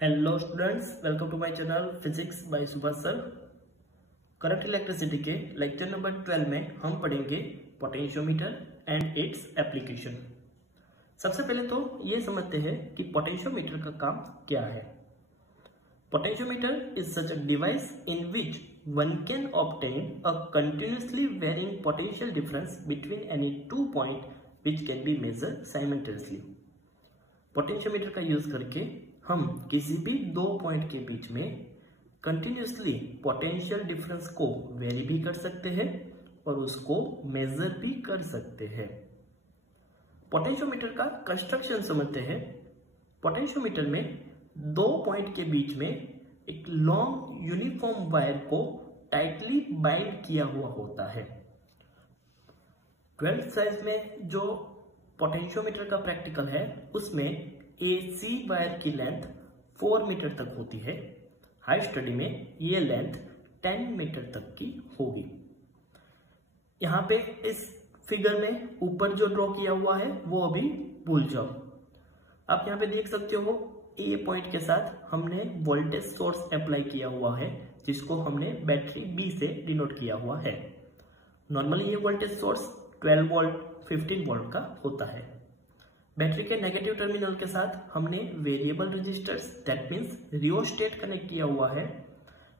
Hello students, welcome to my channel physics by Subhash sir. Current electricity के lecture number 12 में हम पढ़ेंगे potentiometer and its application. सबसे पहले तो ये समझते हैं कि पोटेंशियोमीटर का काम क्या है। Potentiometer is such a device in which one can obtain a continuously varying potential difference between any two points which can be measured simultaneously। Potentiometer का यूज करके हम किसी भी दो पॉइंट के बीच में कंटिन्यूसली पोटेंशियल डिफरेंस को वेरी भी कर सकते हैं और उसको मेजर भी कर सकते हैं। पोटेंशियोमीटर का कंस्ट्रक्शन समझते हैं। पोटेंशियोमीटर में दो पॉइंट के बीच में एक लॉन्ग यूनिफॉर्म वायर को टाइटली बाइंड किया हुआ होता है। 12th साइज में जो पोटेंशियोमीटर का प्रैक्टिकल है उसमें AC वायर की लेंथ 4 मीटर तक होती है। हाई स्टडी में ये लेंथ 10 मीटर तक की होगी। यहाँ पे इस फिगर में ऊपर जो ड्रॉ किया हुआ है वो अभी भूल जाओ। आप यहाँ पे देख सकते हो A पॉइंट के साथ हमने वोल्टेज सोर्स अप्लाई किया हुआ है जिसको हमने बैटरी B से डिनोट किया हुआ है। नॉर्मली ये वोल्टेज सोर्स 12 वोल्ट 15 वोल्ट का होता है। बैटरी के नेगेटिव टर्मिनल के साथ हमने variable resistors that means rheostat connect किया हुआ है।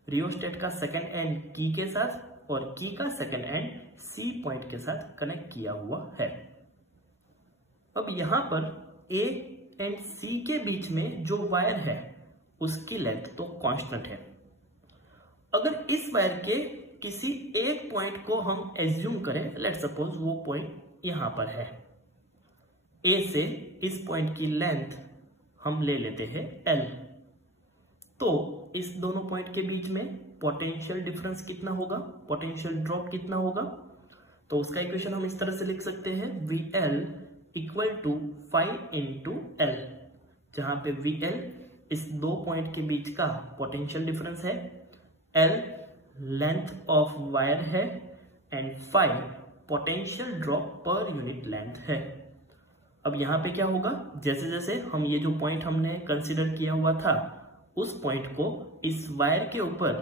रियोस्टेट का सेकंड एंड की के साथ और की का सेकंड एंड C पॉइंट के साथ कनेक्ट किया हुआ है। अब यहां पर A एंड C के बीच में जो वायर है उसकी लेंथ तो कांस्टेंट है। अगर इस वायर के किसी एक पॉइंट को हम एज्यूम करें, लेट्स सपोज वो पॉइंट यहां पर है। A से इस पॉइंट की लेंथ हम ले लेते हैं L। तो इस दोनों पॉइंट के बीच में पोटेंशियल डिफरेंस कितना होगा, पोटेंशियल ड्रॉप कितना होगा, तो उसका इक्वेशन हम इस तरह से लिख सकते हैं VL equal to 5 into L, जहां पे VL इस दो पॉइंट के बीच का पोटेंशियल डिफरेंस है, L लेंथ ऑफ वायर है and 5 potential drop per unit length है। अब यहाँ पे क्या होगा, जैसे जैसे हम ये जो पॉइंट हमने कंसीडर किया हुआ था उस पॉइंट को इस वायर के ऊपर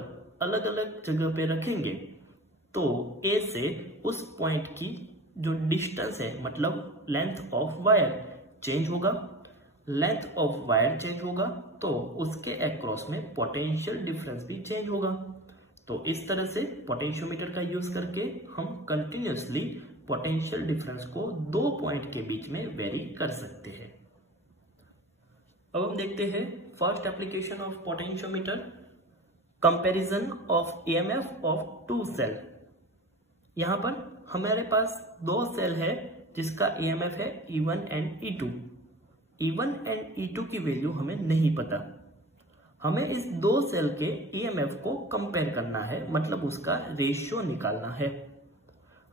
अलग अलग जगह पे रखेंगे तो A से उस पॉइंट की जो डिस्टेंस है मतलब लेंथ ऑफ वायर चेंज होगा। लेंथ ऑफ वायर चेंज होगा तो उसके अक्रॉस में पोटेंशियल डिफरेंस भी चेंज होगा। तो इस तरह से पोटेंशियोमीटर का यूज करके हम कंटिन्यूअसली पोटेंशियल डिफरेंस को दो पॉइंट के बीच में वेरी कर सकते हैं। अब हम देखते हैं first application of potentiometer, comparison of EMF of two cell. यहां पर हमारे पास दो सेल है जिसका EMF है E1 and E2। E1 and E2 की वैल्यू हमें नहीं पता। हमें इस दो सेल के EMF को कंपेयर करना है, मतलब उसका रेशियो निकालना है।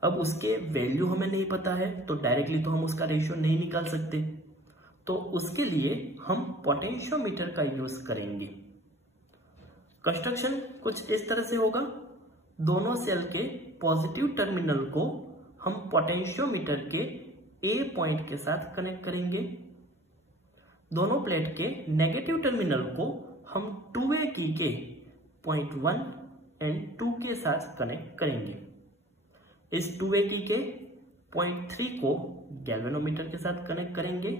अब उसके वैल्यू हमें नहीं पता है तो डायरेक्टली तो हम उसका रेशियो नहीं निकाल सकते, तो उसके लिए हम पोटेंशियोमीटर का यूज करेंगे। कंस्ट्रक्शन कुछ इस तरह से होगा। दोनों सेल के पॉजिटिव टर्मिनल को हम पोटेंशियोमीटर के A पॉइंट के साथ कनेक्ट करेंगे। दोनों प्लेट के नेगेटिव टर्मिनल को हम 2A की के पॉइंट 1 एंड 2 के साथ कनेक्ट करेंगे। इस 2A की के पॉइंट 3 को गैल्वेनोमीटर के साथ कनेक्ट करेंगे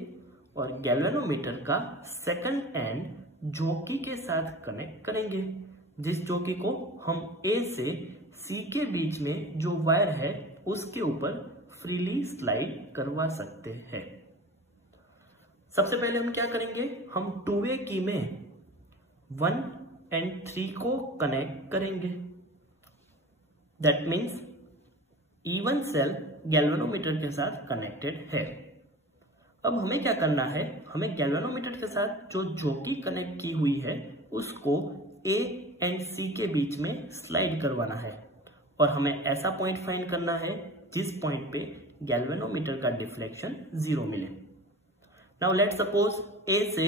और गैल्वेनोमीटर का सेकंड एंड जॉकी के साथ कनेक्ट करेंगे, जिस जॉकी को हम A से C के बीच में जो वायर है उसके ऊपर फ्रीली स्लाइड करवा सकते हैं। सबसे पहले हम क्या करेंगे, हम 2A की में 1 एंड 3 को कनेक्ट करेंगे। That means E1 cell galvanometer के साथ कनेक्टेड है। अब हमें क्या करना है, हमें गैल्वेनोमीटर के साथ जो जॉकी कनेक्ट की हुई है उसको A एंड C के बीच में स्लाइड करवाना है और हमें ऐसा पॉइंट फाइंड करना है जिस पॉइंट पे गैल्वेनोमीटर का डिफ्लेक्शन 0 मिले। नाउ लेट सपोज A से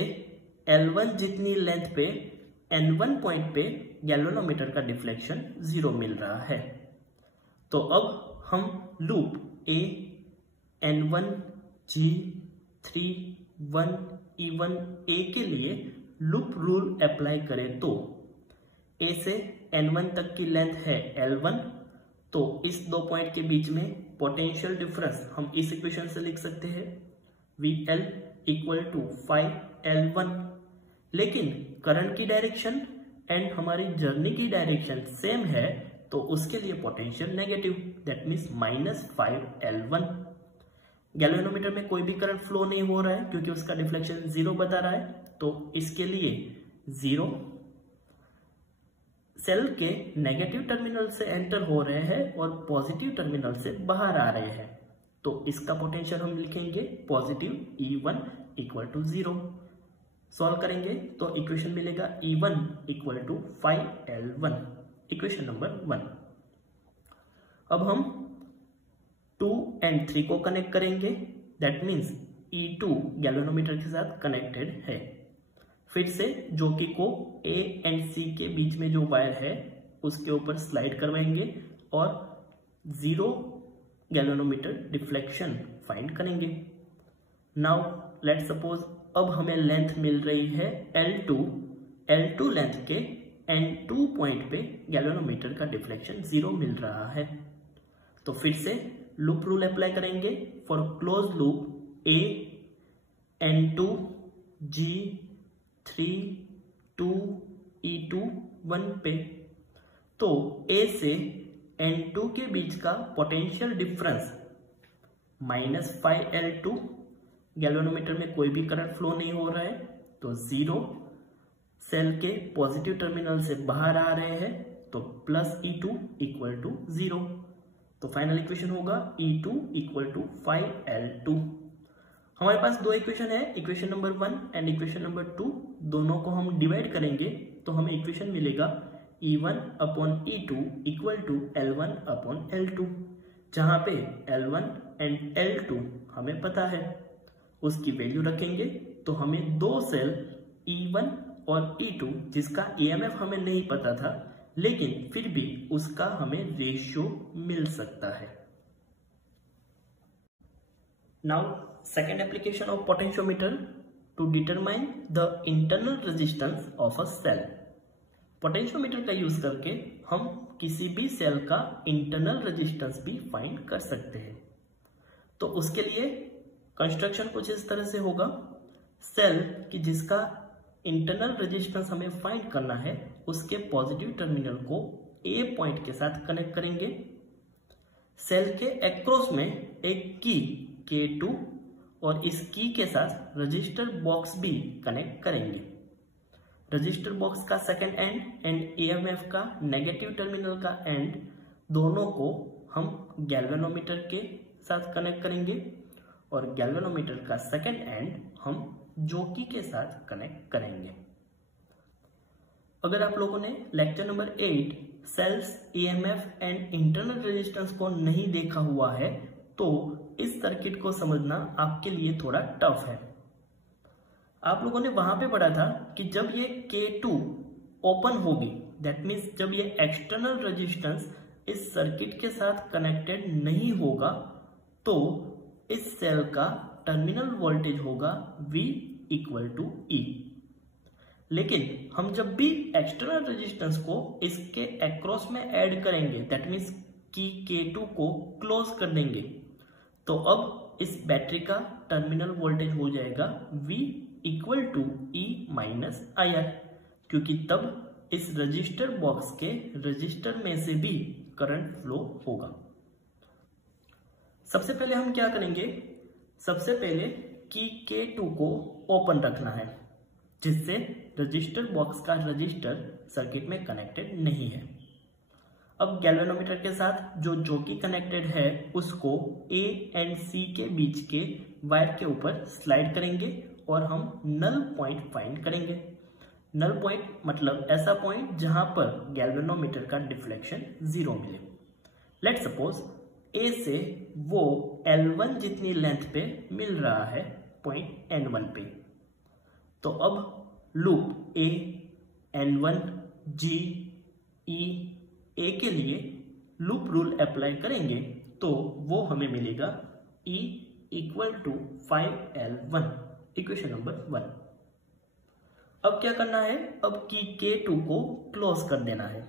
L1 जितनी लेंथ पे N1 पॉइंट पे गैल्वेनोमीटर का डिफ्लेक्शन 0 मिल रहा है। तो अब हम loop A N1 G 3 1 E1 A के लिए लूप रूल अप्लाई करें तो A से N1 तक की लेंथ है L1, तो इस दो पॉइंट के बीच में पोटेंशियल डिफरेंस हम इस इक्वेशन से लिख सकते हैं VL इक्वल टू 5L1। लेकिन करंट की डायरेक्शन एंड हमारी जर्नी की डायरेक्शन सेम है, तो उसके लिए potential negative, that means -5L1। Galvanometer में कोई भी करंट फ्लो नहीं हो रहा है क्योंकि उसका डिफ्लेक्शन 0 बता रहा है, तो इसके लिए 0 सेल के नेगेटिव टर्मिनल से एंटर हो रहे हैं और पॉजिटिव टर्मिनल से बाहर आ रहे हैं, तो इसका पोटेंशियल हम लिखेंगे positive E1 equal to 0। Solve करेंगे तो इक्वेशन मिलेगा E1 equal to 5L1, equation number 1। अब हम 2 and 3 को कनेक्ट करेंगे, दैट मीन्स E2 गैल्वेनोमीटर के साथ कनेक्टेड है। फिर से जोकी को A एंड C के बीच में जो वायर है उसके ऊपर स्लाइड करवाएंगे और 0 गैल्वेनोमीटर डिफ्लेक्शन फाइंड करेंगे। नाउ लेट्स सपोज अब हमें लेंथ मिल रही है L2 लेंथ के N2 पॉइंट पे गैल्वेनोमीटर का डिफ्लेक्शन 0 मिल रहा है। तो फिर से लूप रूल अप्लाई करेंगे for close loop A N2 G 3 2 E2 1 पे। तो A से N2 के बीच का पोटेंशियल डिफरेंस -5L2, गैल्वेनोमीटर में कोई भी करंट फ्लो नहीं हो रहा है, तो 0 सेल के पॉजिटिव टर्मिनल से बाहर आ रहे हैं, तो +E2 इक्वल टू 0। तो फाइनल इक्वेशन होगा E2 इक्वल टू 5L2। हमारे पास दो इक्वेशन है, equation number 1 and equation number 2। दोनों को हम डिवाइड करेंगे तो हमें इक्वेशन मिलेगा E1 upon E2 equal to L1 upon L2, जहां पे L1 एंड L2 हमें पता है, उसकी वैल्यू रखेंगे तो हमें दो सेल E1 और E2 जिसका EMF हमें नहीं पता था, लेकिन फिर भी उसका हमें रेशियो मिल सकता है। Now second application of potentiometer to determine the internal resistance of a cell. Potentiometer का यूज करके हम किसी भी सेल का इंटरनल रेजिस्टेंस भी फाइंड कर सकते हैं। तो उसके लिए कंस्ट्रक्शन कुछ इस तरह से होगा, सेल की जिसका इंटरनल रेजिस्टेंस हमें फाइंड करना है उसके पॉजिटिव टर्मिनल को A पॉइंट के साथ कनेक्ट करेंगे। सेल के अक्रॉस में एक की K2 और इस की के साथ रजिस्टर बॉक्स भी कनेक्ट करेंगे। रजिस्टर बॉक्स का सेकेंड एंड EMF का नेगेटिव टर्मिनल का एंड दोनों को हम गैल्वेनोमीटर के साथ कनेक्ट करेंगे और गैल्वेनोमीटर का सेकेंड एंड हम जोकी के साथ कनेक्ट करेंगे। अगर आप लोगों ने lecture number 8 cells EMF and internal resistance को नहीं देखा हुआ है तो इस सर्किट को समझना आपके लिए थोड़ा टफ है। आप लोगों ने वहां पे पढ़ा था कि जब ये K2 ओपन होगी, दैट मीन्स जब ये एक्सटर्नल रेजिस्टेंस इस सर्किट के साथ कनेक्टेड नहीं होगा, तो इस सेल का टर्मिनल वोल्टेज होगा V इक्वल टू E। लेकिन हम जब भी एक्सटर्नल रेजिस्टेंस को इसके अक्रॉस में ऐड करेंगे, दैट मीन्स कि K2 को क्लोज कर देंगे, तो अब इस बैटरी का टर्मिनल वोल्टेज हो जाएगा V equal to E minus IR, क्योंकि तब इस रजिस्टर बॉक्स के रजिस्टर में से भी करंट फ्लो होगा। सबसे पहले हम क्या करेंगे, सबसे पहले की K2 को ओपन रखना है जिससे रजिस्टर बॉक्स का रजिस्टर सर्किट में कनेक्टेड नहीं है। अब गैल्वेनोमीटर के साथ जो जोकी कनेक्टेड है उसको A एंड C के बीच के वायर के ऊपर स्लाइड करेंगे और हम नल पॉइंट फाइंड करेंगे। नल पॉइंट मतलब ऐसा पॉइंट जहां पर गैल्वेनोमीटर का डिफ्लेक्शन 0 मिले। लेट्स सपोज A से वो L1 जितनी लेंथ पे मिल रहा है पॉइंट N1 पे। तो अब loop A N1 G E A के लिए लूप रूल अप्लाई करेंगे तो वो हमें मिलेगा E equal to 5L1, equation number 1। अब क्या करना है, अब की K2 को क्लोज कर देना है।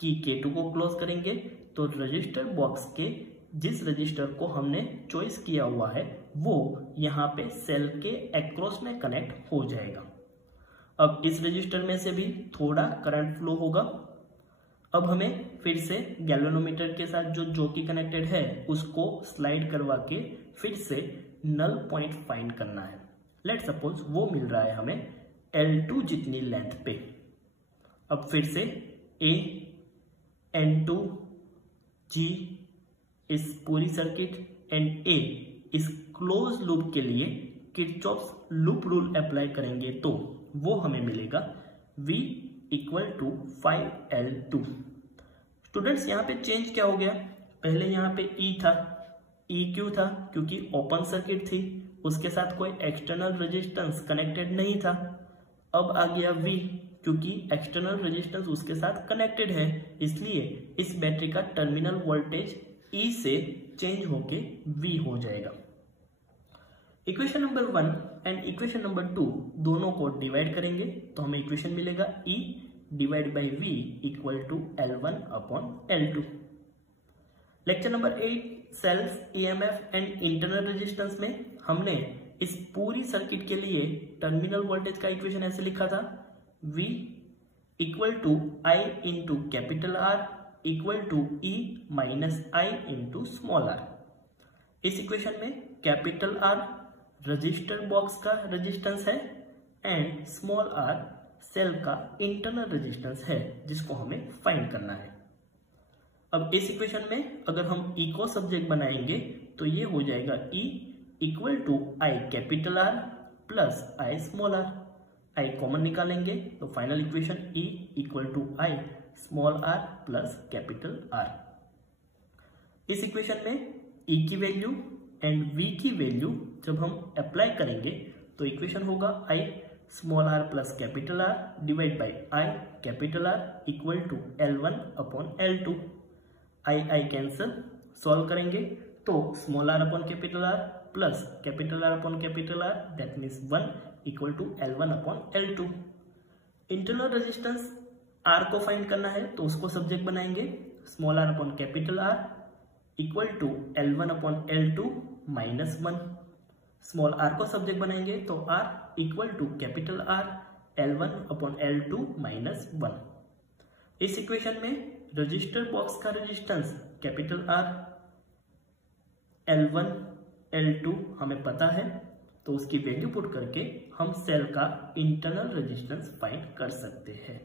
की K2 को क्लोज करेंगे तो रजिस्टर बॉक्स के जिस रजिस्टर को हमने चॉइस किया हुआ है वो यहाँ पे सेल के अक्रॉस में कनेक्ट हो जाएगा। अब इस रजिस्टर में से भी थोड़ा करंट फ्लो होगा। अब हमें फिर से गैल्वेनोमीटर के साथ जो जॉकी कनेक्टेड है उसको स्लाइड करवा के फिर से नल पॉइंट फाइंड करना है। लेट सपोज वो मिल रहा है हमें L2 जितनी लेंथ पे। अब फिर से A, N2, G इस पूरी सर्किट एंड A इस क्लोज लूप के लिए किरचॉफ्स लूप रूल अप्लाई करेंगे तो वो हमें मिलेगा V equal to 5L2। Students यहाँ पे चेंज क्या हो गया, पहले यहाँ पे E था, E क्यों था, क्योंकि ओपन सर्किट थी, उसके साथ कोई एक्सटर्नल रेजिस्टेंस कनेक्टेड नहीं था। अब आ गया V, क्योंकि एक्सटर्नल रेजिस्टेंस उसके साथ कनेक्टेड है, इसलिए इस बैटरी का टर्मिनल वोल्टेज E से चेंज होके V हो जाएगा। Equation number 1 and equation number 2 दोनों को डिवाइड करेंगे तो हमें इक्वेशन मिलेगा E divide by V equal to L1 upon L2। Lecture number 8 cells, EMF and internal resistance में हमने इस पूरी सर्किट के लिए टर्मिनल वोल्टेज का इक्वेशन ऐसे लिखा था, V equal to I into capital R equal to E minus I into small r। इस इक्वेशन में कैपिटल R रजिस्टर बॉक्स का रेजिस्टेंस है एंड स्मॉल r सेल का इंटरनल रेजिस्टेंस है जिसको हमें फाइंड करना है। अब इस इक्वेशन में अगर हम E को सब्जेक्ट बनाएंगे तो ये हो जाएगा E equal to I capital R plus I small r। I common निकालेंगे तो final equation E equal to I small r plus capital R। इस इक्वेशन में E की वैल्यू एंड V की वैल्यू जब हम अप्लाई करेंगे तो इक्वेशन होगा I small r plus capital R divide by I capital R equal to L1 upon L2। I cancel, solve करेंगे तो small r upon capital R plus capital R upon capital R that means 1 equal to L1 upon L2। Internal resistance R को find करना है तो उसको subject बनाएंगे, small r upon capital R equal to L1 upon L2 minus 1। Small r को subject बनाएंगे तो R equal to capital R L1 upon L2 minus 1। इस इक्वेशन में रजिस्टर बॉक्स का resistance capital R, L1, L2 हमें पता है तो उसकी वैल्यू पुट करके हम सेल का इंटरनल रेजिस्टेंस फाइंड कर सकते हैं।